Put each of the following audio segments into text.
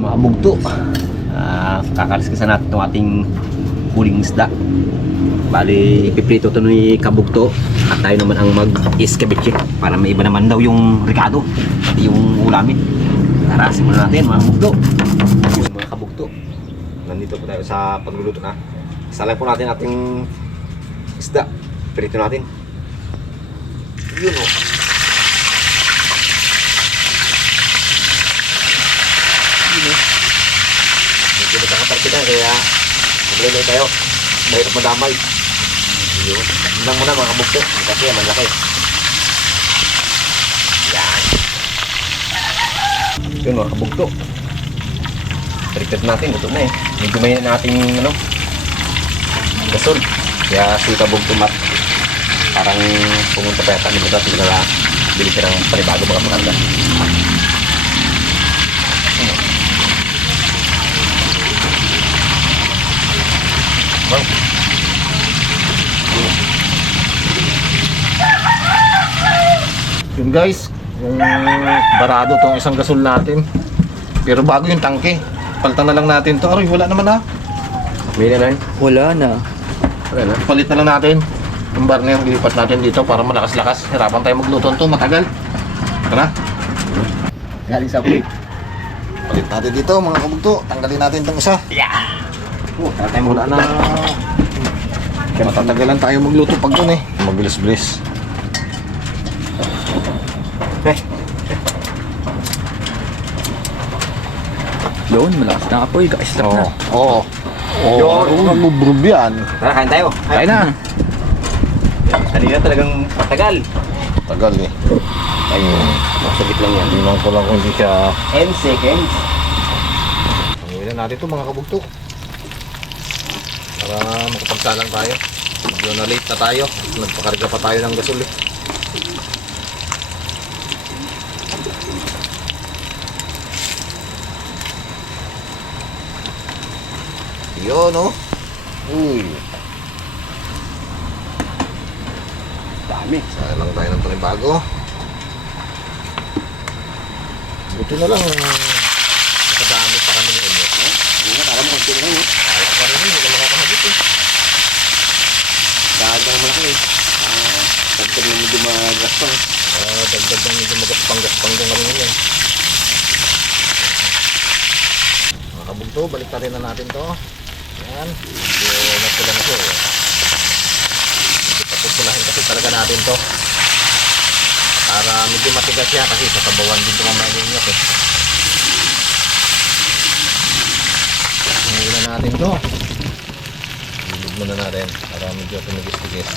Mga bugto, kakaliskisan natin itong ating huling isda. Bali, ipiprito ito ni kabugto at tayo naman ang mag-escabeche para may iba naman daw yung Ricardo pati yung ulamin. Tara, simulan natin mga bugto. Mga kabugto, nandito po tayo sa pagluluto na. Salang po natin ating isda, prito natin. Yun o. Medyo magkakapartidan kaya magluluto tayo. Mahirap madamay. Yun. Tingnan mo na mga kabugto kasi yaman laki. Yan. Yun mga kabugto. Prito natin, luto na eh. Medyo may nating gasol. Kaya si kabugto mat parang pumunta pa yata ni Budat na bili ka ng panibago mga pagkanda. Wow. Yun guys, yung barado tong isang gasol natin. Pero bago yung tangke. Palitan na lang natin to. Aroy, wala naman ha. May na lang. Wala na. Wala na. Palit na lang natin. Yung bar na yung ilipat natin dito para malakas-lakas. Hirapan tayo magluto to, matagal. Tara. Galing sa quick. Palit natin dito mga kabugto. Tanggalin natin itong isa. Yeah. Tara tayo Wala muna na. Matatagalan tayo magluto pag dun eh. Mabilis-bilis. Yun, malakas na apoy. Ka-start na. Oo. Oo. Magbubrub yan. Tara, kain tayo. Kain na. Kanina talagang matagal. Tagal eh. Ayun. Masagit lang yan. Tingnan ko lang kung hindi siya... 10 seconds. Panguwi na natin ito mga kabugto. Para makapagsalang tayo. Medyo na late na tayo. Nagpakarga pa tayo ng gasol eh. Yun oh. Uy. Dami. Saan lang tayo ng panibago. Buti na lang nakadami pa kami ng inyo. Hindi na, para mo konti na yun. Kaya pa rin hindi na makakahabit eh. Dahil ka naman ako eh. Dagdag na medyo magaspang. Dagdag na medyo magaspang-gaspang din kami ngayon. Mga kabugto, balik natin to. Yan. Medyo napula na siya eh. Medyo papupulahin kasi talaga natin to. Para medyo matigas siya kasi tatabawan din ito mamaya ninyo eh. Ngayon na natin to. Ilog muna natin para medyo tumigis-tigis.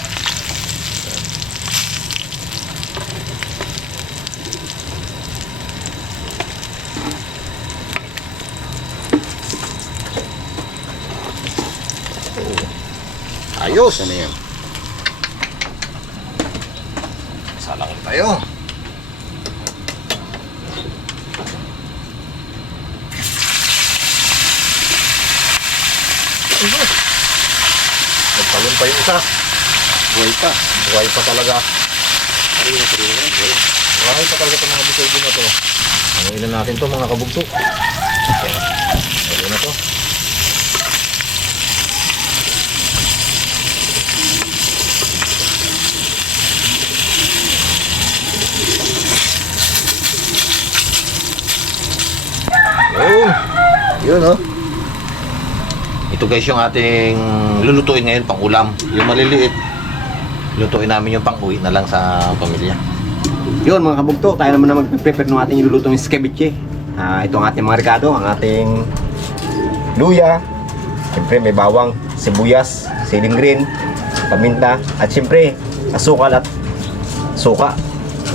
Ayos! Ano yan? Salang tayo. Nagtalon pa yung isa. Buhay pa. Buhay pa talaga. Ano yung sarili na buhay? Buhay pa talaga itong mga bisogo na to. Hanguin na natin to mga kabugso. Okay. Hanguin na to. Yun oh. Ito guys yung ating lulutuin ngayon pang ulam. Yung maliliit, lutuin namin yung pang uwi na lang sa pamilya. Yun mga kabugto, tayo naman na mag-prepare ng ating ilulutong escabeche. Ito ang ating mga Ricardo, ang ating luya. Siyempre may bawang, sibuyas, siling green, paminta, at siyempre asukal at suka.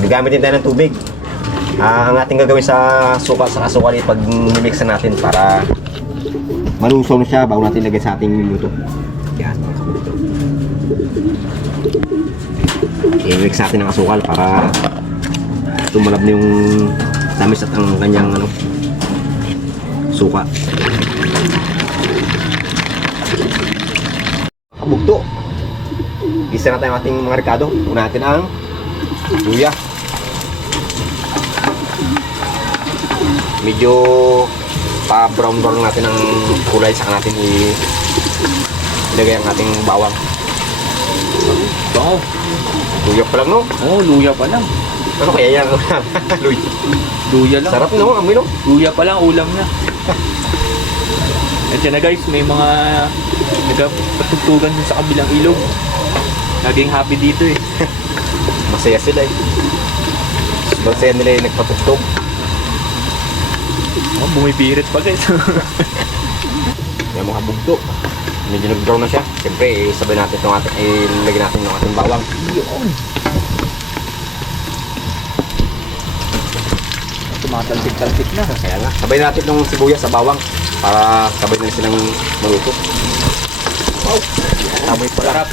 Gagamit din tayo ng tubig. Ang ating gagawin sa suka sa asukal ay pag mimix natin para malusaw na siya bago natin lagay sa ating niluto. Yan mga kabugto. I-mix natin ng asukal para tumalab na yung tamis at ang kanyang suka. Kabugto. Gisa na tayo ang ating mga Ricardo. Una natin ang luya. Medyo pa-brown natin ng kulay, saka natin ilagay ang ating bawang. Bango. Luya pa lang, no? Oo, luya pa lang. Ano kaya yan? Luya. Luya lang. Sarap, no? Amoy, no? Luya pa lang, ulam na. At yan na guys, may mga nagpatugtugan dun sa kabilang ilog. Naging happy dito eh. Masaya sila eh. Masaya nila yung nagpatugtog. Oh, bumipirit pa guys. Yung mga bugto. Medyo nag-brown na siya. Siyempre, sabay natin itong ating, ilagay natin yung ating bawang. Yun. Tumatalsik-talsik na. Kaya nga, sabay natin itong sibuyas sa bawang para sabay na silang maluto. Wow! Amoy pa lang. Sarap.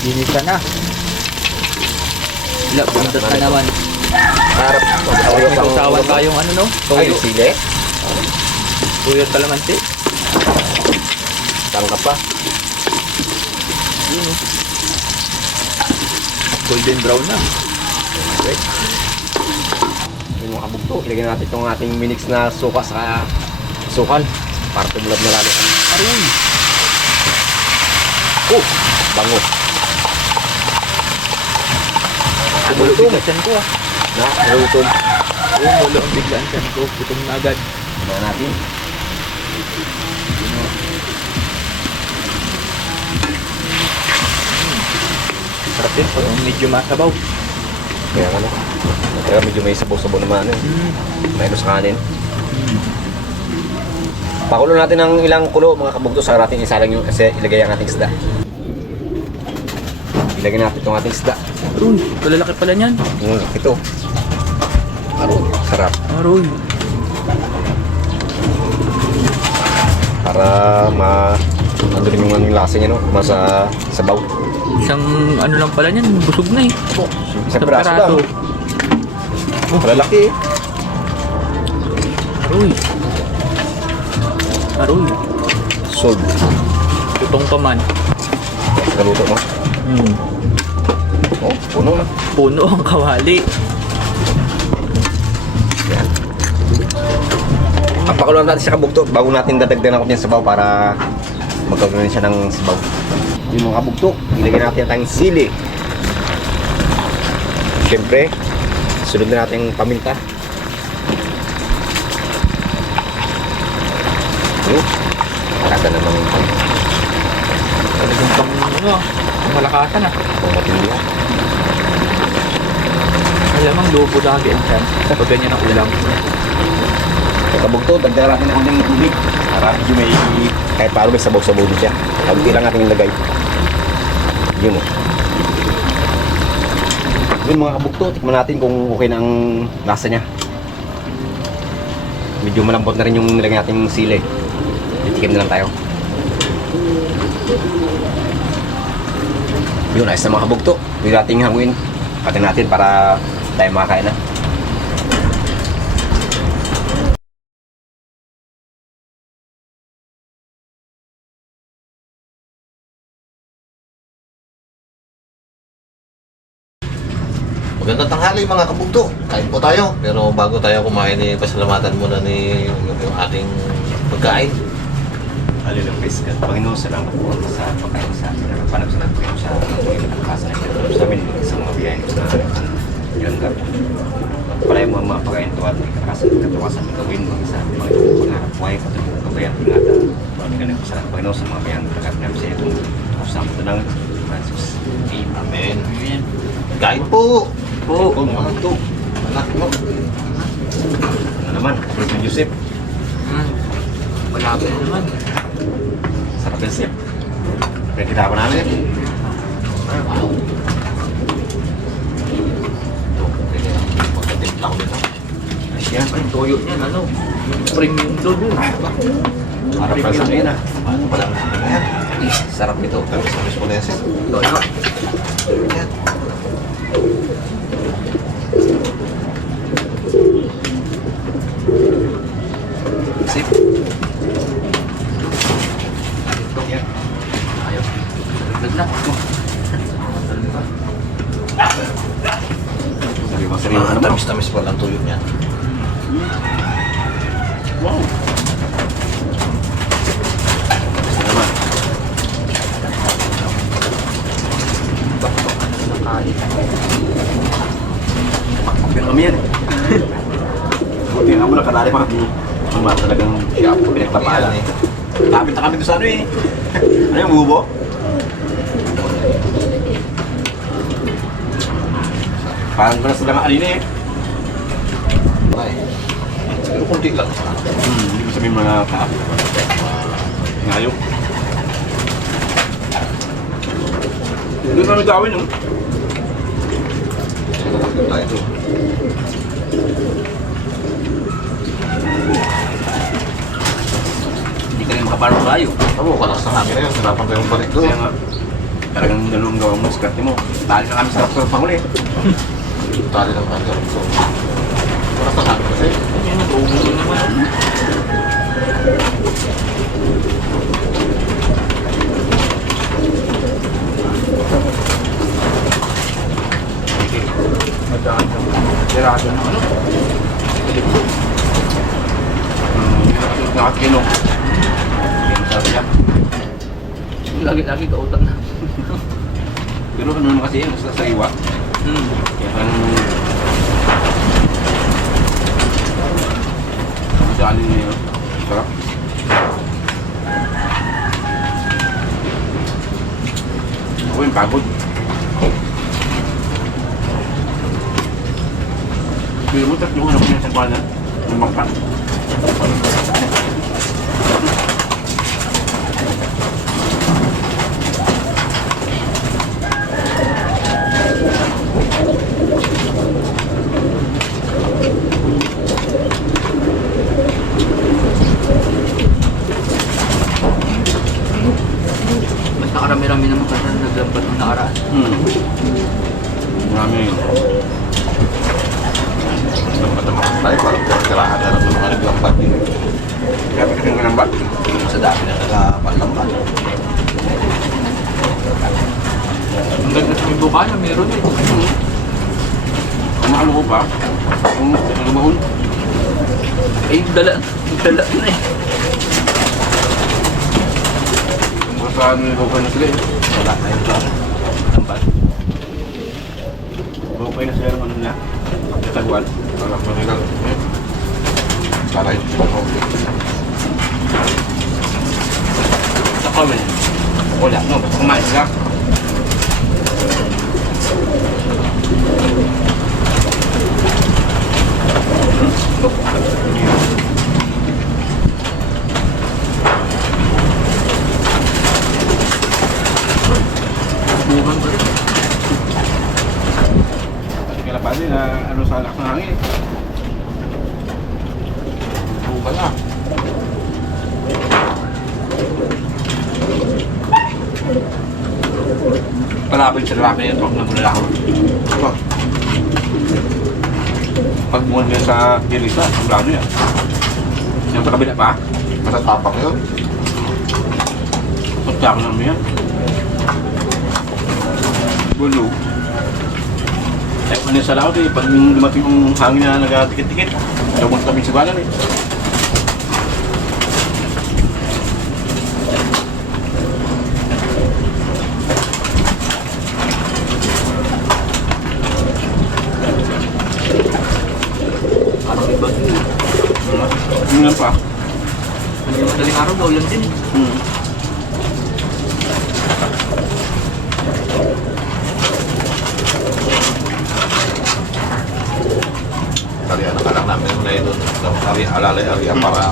Ginisa na. Wala, bundat na naman. Sarap. May sausawan tayong ano no? Ay, Toyo. sili. Toyo at kalamansi. Tangkap pa. Yun oh. Golden brown na. Okay. Yung mga kabugto, ilagay natin itong ating minix na suka sa sukal para tumulab na lalo. Aroy. Oh! Bango. Tumulo bigla siyan ko ah. Na, nalutom. Oo, mulo ang biglaan siyan ko. Gutom na agad. Ano natin? Yun oh. Sarap din. Parang medyo masabaw. Kaya ano? Kaya medyo may sabaw-sabaw naman eh. Mayroon sa kanin. Pakulo natin ng ilang kulo mga kabugto sa ating isalang yung kasi ilagay ang ating isda. Ilagay natin itong ating isda. Aroy, kalalaki pala niyan. Ito. Aroy, sarap. Aroy. Para ano rin yung anong lasa niya, no? Masa sabaw. Isang ano lang pala niyan, busog na eh. Isang piraso lang. Malalaki eh. Aroy. Aroy. Sold. Tutong pa man. Naluto mo. Oh, puno na. Puno ang kawali. Yan. Papakuluan natin siya kabugto bago natin dadagdagan ako niyan sabaw para magkakaroon siya ng sabaw. Yung mga kabugto, ilagay natin ang tayong sili. Siyempre, sunod na natin yung paminta. Kasa naman yung paminta. Talagang pang ano, malakasan ah. Matindi yan. Alamang lobo lagi ang chance. Pag ganyan ang ulam. Yung kabugto, dagdagan natin ng konting tubig. Para medyo may, kahit paano may sabaw-sabaw din siya. Kaunti lang natin ilagay. Yun o. Yun mga kabugto, tikman natin kung okay na ang lasa niya. Medyo malambot na rin yung nilagay natin sili. Titikim na lang tayo. Yun, ayos na mga kabugto. Yung nating hanguin. Patin natin para tayo makakain na. Magandang tanghali mga kabugto. Kain po tayo. Pero bago tayo kumain, pasalamatan muna ni yung ating pagkain. Hallelujah, praise God. Panginoon, salamat po sa pagkain sa amin. Nagpanap sa natin sa mga nakakasa sa amin sa mga biyahe sa yun ka. Pala yung mga pagkain to at katawasan ng gawin mga isa mga pangarap buhay patuloy ng kabayan ingatan. Pagkain ko sa Panginoon sa mga biyahe nakakasama sa itong kasama ito ng Francis. Amen. Kain po. Oo, mga kabugto. Anak mo. Ano naman, President Joseph. Malapit naman. Sarap yan siya. Pwede kita pa namin. Wow. Ito, pwede na magkatimpla ko nito. Asya. Ay, toyo niyan, ano? Premium to dun. Para pa sa akin ah. Ano pa lang yan? Sarap nito. Tamis mo na yan, sir. Toyo. Yan. Sip. Yan. Ayaw. Dagdag na. Sariwa-sariwa naman. Tamis-tamis pa lang tuyo niyan. malalim ha. Ang talagang siya po pinagpapala. Yan, eh. Tapit na kami doon sa ano eh. Ano yung bubo? Parang ganas na lang alin eh. Ay. Siguro kunti lang. Hindi ko sabihin mga kaap. Ngayon. Hindi namin gawin yun. Tayo ito. Hindi ka rin makaparang tayo. Ako, kalas na hangin na yun. Sarapan ko yung balik doon. Kaya nga, talagang dalawang gawang mo skarte mo. Tali na kami sa panguli. Tali lang tayo. So, kalas na hangin kasi. Yan, ulo naman. Madaan ng tirado ng ano. Pilipin. Nakakinong. Yan sabi niya. Lagi-lagi kautang na. Pero ano naman kasi yan, sa sariwa. Kaya ang... Ang dali niya yun. Sarap. Ako yung pagod. Pero mo tatlo ko na kanya sa kwanan. Lumakpan. Mas nakarami-rami naman kasi naglambat ng nakaraan. Marami yun. Matamakas tayo. Parang tirahan na lang ng mga naglambat. Grabe kasi ng lambat. Sa dami na naglambat. Ang ganda sa may buka na meron eh. Kung maalo ko pa, kung nagbaon. Ay, dala na eh. Kung sa ano yung na sila eh. Wala na yung plano. Lambat. Okay na sila ng ano na. Katagwal. Parang manilang. Para yung pinag-hobby. Sa comment. Wala, no? Basta kumain sila. Bukan ba rin? Kasi kailan pa din na ano sa alak ng hangin. Buka na. Palapit sa lalaki yan, huwag na mula ako. Ito. Pag buwan niya sa Elisa, ang plano yan. Yung sa kabila pa, Matatapak yun. pagkako namin yan. Bulo. Eh, ano sa laot eh, pag dumating yung hangin na nag-tikit-tikit, lubang kami sa balan eh. Parang iba din eh. Yun lang pa. Hindi madaling araw daw yan din. Tarihan na lang namin yung layo doon. Tarihan alalay-ariya para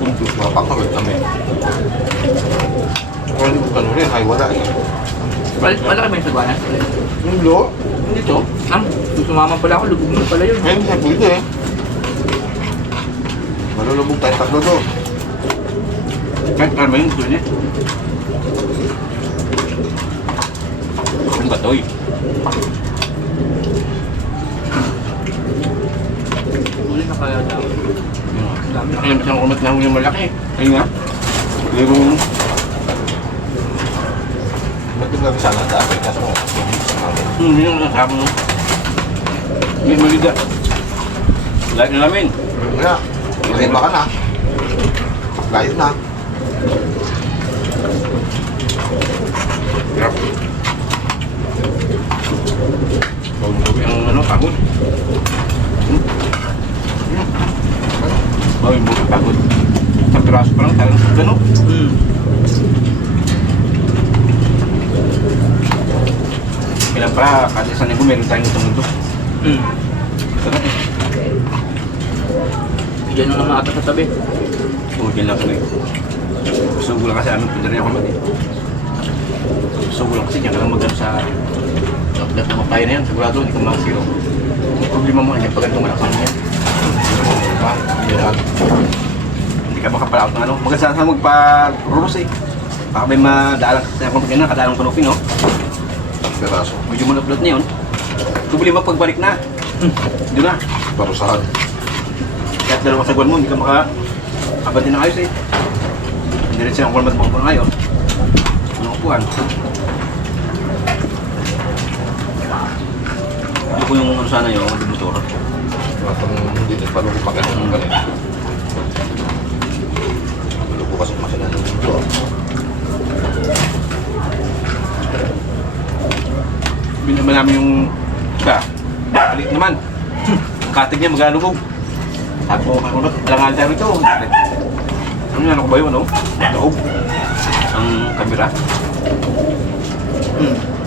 puntos mapakawit kami. Kung hindi ko tanong rin, ay wala eh. Wala ka ba yung sagwanan? Yung lo, Dito? Sumama pala ako, lubog na pala yun. ngayon siya pwede eh. Malulubog tayo tatlo doon. Kahit karma yun, gusto niya. Yung batoy. Uli na kaya daw. Dami na kaya masang kumat na yung malaki. Ayun nga. Pero Nagtugag sana dati kaso yun yung nasabi mo. May malida. Lahat na namin. kaya, iba ka na. Layo na. Sarap. Bawang gabi ang ano, pagod. Para kada isang linggo meron tayong itong mundo. Sarap eh. Diyan na naman ata sa tabi. Oo, dyan lang kami. Gusto ko lang kasi ano, pwede rin ako mati. Gusto ko lang kasi dyan ka lang mag-ano sa lahat na mapaya na yan. Sigurado, hindi ka makasiro. Ang problema mo, hindi pa ganito malaksan mo yan. Diba? Hindi ka makapalaot ng ano. Maganda sana magpa-rulos eh. Baka may madaalang kasi akong pagkina, kadaalang kanupi, no? Peraso. Medyo malaplat na yun. Problema pagbalik na. Doon na. Parusahan. Kahit dalawang sagwan mo, hindi ka maka-abad din ng ayos eh. Hindi rin silang kulang magpapang ng ayos. Anong upuan? Ito ko yung ano sana yung motor. Hindi din paano kung maganda ng galing. Lupo kasi masina ng mundo. Binaman namin yung iba. Palit naman. Katig niya maglalubog. Sabi ko, alangan tayo rito. Ano ko ba yun, ano? Loob. Ang kamera.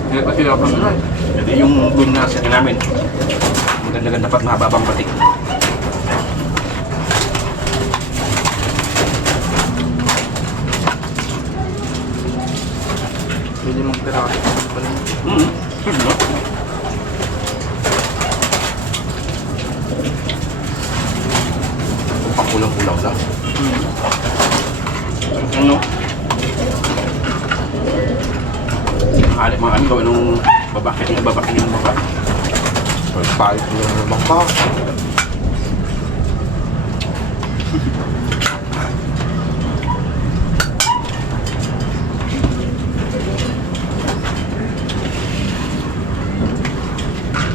Kaya kasi ako na eh. Jadi yung boom na sa namin. Maganda-ganda dapat mahababang batik. Pwede mong piraso. Pwede no? Kung pakulang-kulang na. Ano? Mga kami gawa nung babakit ng baba. Pagpahit mo lang naman pa.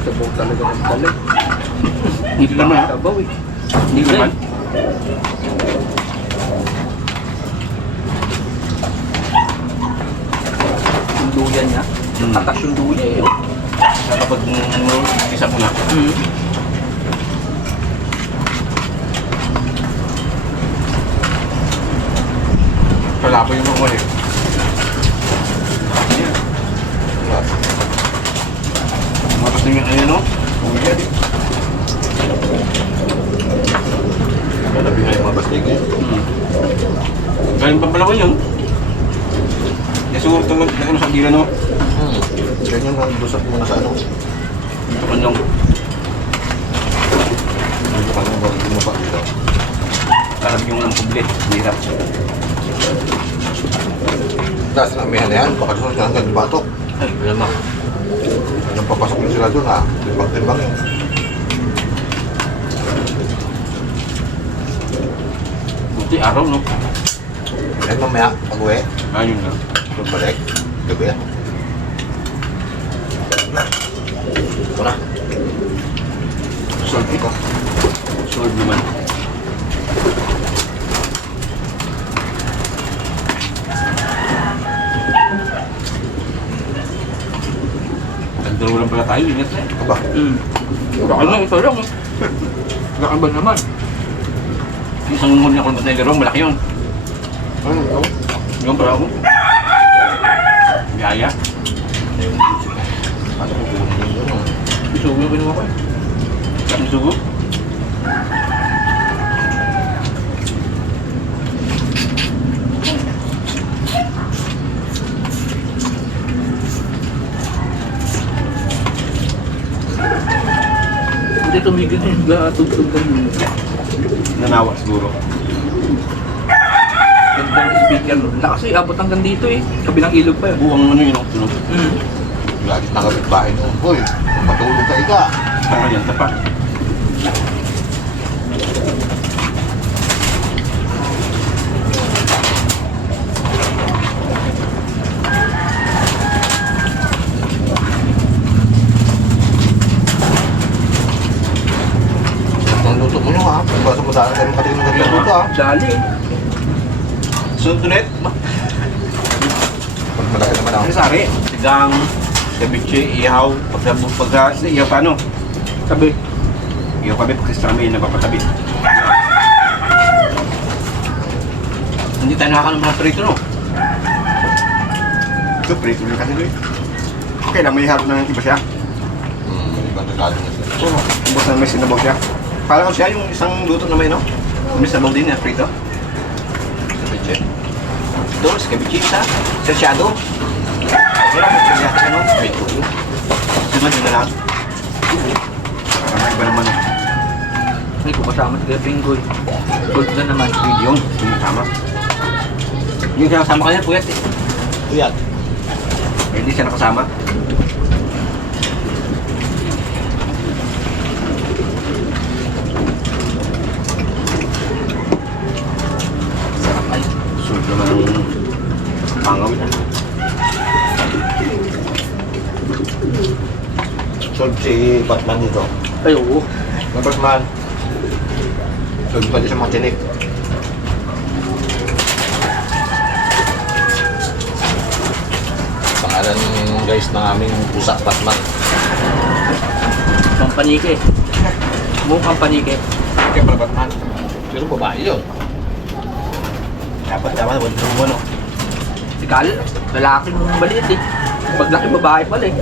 Sabaw talaga ng dalag. Hindi naman ha? Sabaw eh. Hindi naman. Yung duyan niya. Atas yung duyan eh. Kaya kapag isa mo na, wala pa yung mga eh. Matas na yung ano, no? Uya di. Labi nga yung mga bastig eh. Galing pa pala ko yun. Siguro ito ano sa dila, no? Ganyan lang, dusat muna sa ano. Ito man lang. Medyo ka nang balik mo pa dito. Parang yung ang public, hirap. Tapos na may yan, baka doon ka hanggang batok. Ay, wala ma. Nang papasok na sila doon ha, timbang-timbang yun. Buti araw, no? Yan mamaya, pag-uwi, Ayun na. pagbalik, gabi yan. Ito na. Solve ito. Solve naman. Nagdaro lang pala tayo, ingat na eh. Aba, Baka lang ito lang eh. Baka ba naman? Isang ngun na kulmat na ilaro, malaki yun. ano ito? Yung pala ako. Biyaya. Ano ko kunin yun doon? Isugo yung kinuha ko eh. Ang sugo. Hindi tumigil na yung tugtog ng Nanawa siguro. ganda ng speaker. Lakas eh, abot hanggang dito eh. Kabilang ilog pa yun. Buwang ano yun, no? Lagi na kapit-bahay noon. Hoy, matulog ka ika. Tama yan, tapa. Ang luto mo nyo ha. Basta mo daan ka rin pati ng luto ha. Dali eh. Suntunet. Pag malaki naman ako. Ano sari? Sigang, ceviche, ihaw, pagka ihaw pa ano? Sabi. Ihaw kami pag sa kami napapatabi. Hindi tayo nakaka ng mga prito, no? Ito, prito lang kasi ito eh. Kailan may harap ng iba siya. Ibang regalo na siya. Oo, ubos na may sinabaw siya. Parang siya yung isang luto na may, no? May sabaw din na prito. Ceviche. Ito, scabeche isa. Sersyado. Wala mo siya yata, no? May tuyo. Sunod yun na lang. Parang iba naman. Ay, kung kasama si Pinggoy. Gold na naman. Yun, yung tama. Yung sinasama kanya, puyat eh. Uyat. Hindi siya nakasama. Sarap ay. Sulit naman ang pangawin na. Solve si Batman dito. Ay, oo. Ang Batman. Solve pa din sa mga tinik. Pangalan guys ng aming pusa Batman. Kampanike. Mong kampanike. Kaya pala Batman. Pero babae yun. Dapat, wala mo, no? Si Kal, lalaking maliit eh. Paglaki babae pala eh.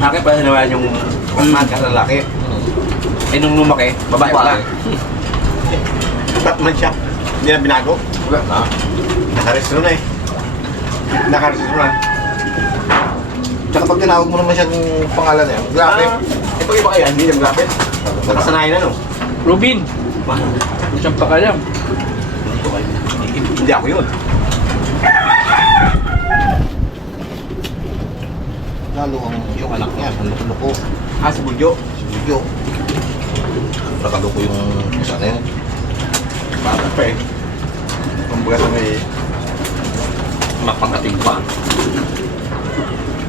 Akin pala naman yung Batman ka lalaki. Eh nung lumaki, babae pala. Batman siya. Hindi na binago. Wala na. Nakarestro na eh. Nakarestro na. Tsaka pag tinawag mo naman siya ng pangalan niya, grabe. Eh pag iba kaya, hindi na malapit. Nakasanayan na no? Rubin. Hindi siyang pakalam. Hindi ako yun. Lalo ang yung anak niya, ang loko-loko. Si Bulyo. Si Julio. Nakaloko yung isa na yun. Bata pa eh. Kumbaga sa may Mapangating pa.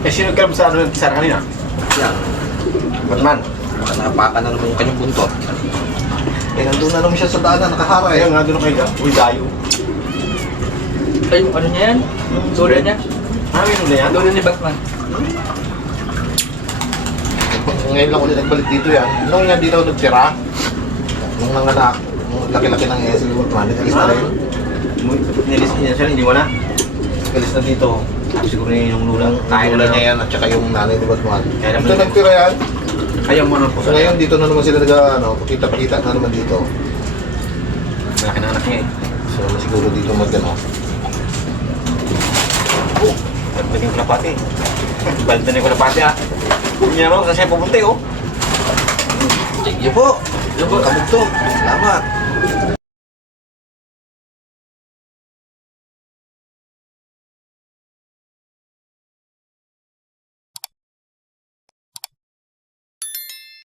Eh sino nagkalap sa ano ng kisara kanina? Yan. Batman. Baka napakan na naman yung kanyang buntot. Eh, nandun na naman siya sa daanan, nakahara eh. Ayun nga doon kayo. Uy, dayo. Ay, yung ano niya yan? Dura niya? Ano yun na yan? Dura ni Batman. Ngayon lang ulit nagbalik dito yan. Nung yan dito nagtira, nung nanganak, nung laki-laki ng ESL Batman, nag-alis na rin. Nilis niya siya, hindi mo na. Nag-alis na dito. Siguro yung nulang Kaya na niya yan at saka yung nanay ni Batman. Kaya naman Dito yun. nagtira yan. Ayaw mo na po So ngayon dito na naman sila pakita-pakita na naman dito. Malaki na anak niya eh. So siguro dito mag-ano. Balta yung kalapati. Balta na yung kalapati ah. Hindi niya naman kasi pupunta eh oh. Sige po. Kabugto. Salamat.